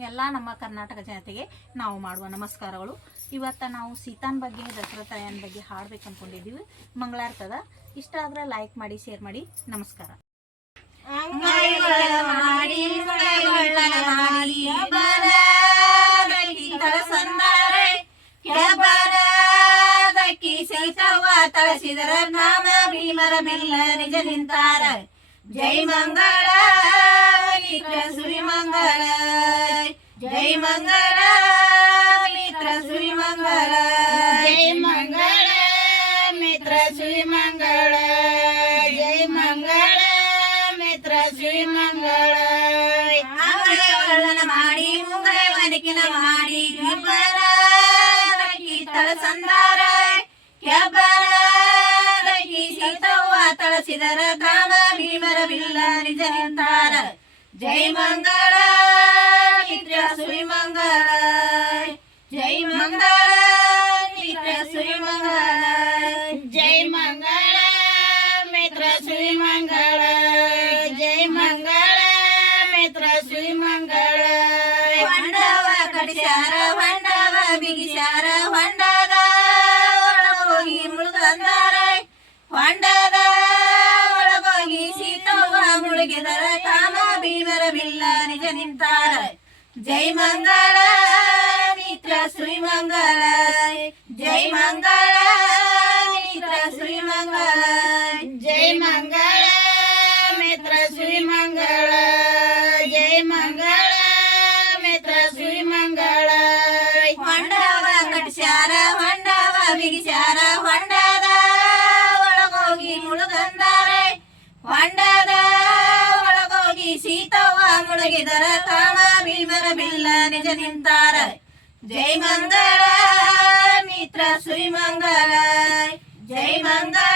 ಎಲ್ಲ ನಮ್ಮ ಕರ್ನಾಟಕ ಜನತೆಗೆ ನಾವು ಮಾಡುವ ನಮಸ್ಕಾರಗಳು. ಇವತ್ತ ನಾವು ಸೀತಾನ್ ಬಗ್ಗೆ ದಶರಥಯನ್ ಬಗ್ಗೆ ಹಾಡ್ಬೇಕು ಅನ್ಕೊಂಡಿದ್ದೀವಿ. ಮಂಗಳಾರ್ತದ ಇಷ್ಟ ಆದ್ರೆ ಲೈಕ್ ಮಾಡಿ ಶೇರ್ ಮಾಡಿ. ನಮಸ್ಕಾರ. ತಳಸಿದರ ನಾಮ ಭೀಮರ ನಿಜ ನಿಂತಾರ. ಜೈ ಮಂಗಳ ಮಿತ್ರ ಸುರಿ ಮಂಗಳ ಜೈ ಮಂಗಳ ಮಿತ್ರ ಸುರಿ ಮಂಗಳ ಜೈ ಮಂಗಳ ಮಿತ್ರ ಶ್ರೀ ಮಂಗಳ ಜೈ ಮಂಗಳ ಮಿತ್ರ ಶ್ರೀ ಮಂಗಳ ಅಂಗಡಿಗಳನ್ನ ಮಾಡಿ ಮುಂಗೈ ವನಿಕಿನ ಮಾಡಿ ಕೆಬ್ಬರ ದಕ್ಕಿ ತಳಸಂದಾರ ಕೆಬ್ಬರ ದಕ್ಕಿ ಸೀತವ್ವ ತಳಸಿದರ ಕಾಮ ಭೀಮರ ಬಿಲ್ಲ ನಿಜ ನಿಂತಾರ ஜெய் மங்கள நித்ர சுயமங்கள ஜெய் மங்கள நித்ர சுயமங்கள ஜெய் மங்கள மித்ர சுயமங்கள ஜெய் மங்கள மித்ர சுயமங்கள வண்டவ கடிசார வண்டவ பிகிசார வண்டதா முழுகந்தாரை வண்டதா ಬಿಲ್ಲ ನಿಜ ನಿಂತಾರ ಜೈ ಮಂಗಳ ಮಿತ್ರ ಶ್ರೀ ಮಂಗಳ ಜೈ ಮಂಗಳ ಸೀತವ್ವ ಮುಳುಗಿದರ ಕಾಮ ಭೀಮರ ಬಿಲ್ಲ ನಿಜ ನಿಂತಾರ ಜೈ ಮಂಗಳ ಮಿತ್ರ ಶ್ರೀ ಮಂಗಳ ಜೈ ಮಂಗಳ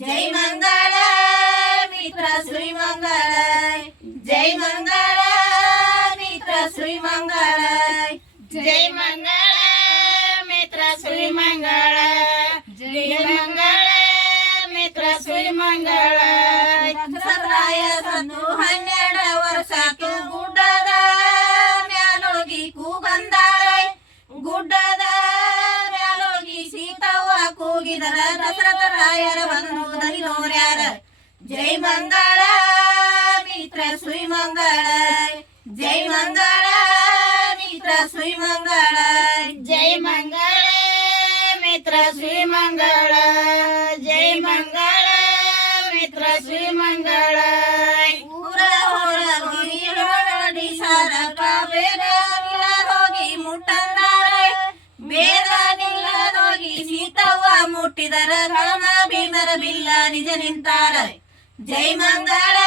जय मंगल मित्र श्री मंगल जय मंगल मित्र श्री मंगल जय मंगल मित्र श्री मंगल जय मंगल मित्र श्री मंगल। सत्राय सनु ಕೂಗಿದರ ದಶರಥರಾಯರ ಬಂದು ದನಿ ನೋರ್ಯಾರ ಜೈ ಮಂಗಳ ಮಿತ್ರ ಶ್ರೀ ಮಂಗಳ ಜೈ ಮಂಗಳ ಮಿತ್ರ ಶ್ರೀ ಮಂಗಳ ಜೈ ಮಂಗಳ ಮಿತ್ರ ಶ್ರೀ ಮಂಗಳ భీమర భవన భీమర బిల్ల నిజ నింతార. జై మంగళ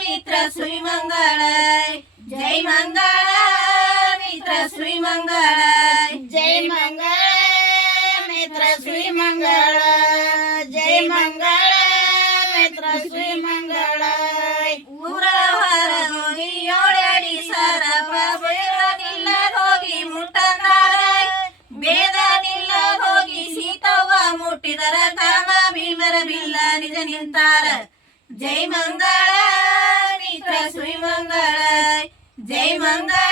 మిత్ర శ్రీ మంగళ. జై మంగళ మిత్ర శ్రీ మంగళ. జై మంగళ మిత్ర శ్రీ మంగళ. జై మంగళ మిత్ర శ్రీ మంగళ. ಬಿಲ್ಲ ನಿಜ ನಿಂತಾರ ಜೈ ಮಂಗಳ ಮಿತ್ರ ಶ್ರೀ ಮಂಗಳ ಜೈ ಮಂಗಳ ಮಿತ್ರ ಶ್ರೀ ಮಂಗಳ ಜೈ ಮಂಗಳ ಮಿತ್ರ ಶ್ರೀ ಮಂಗಳ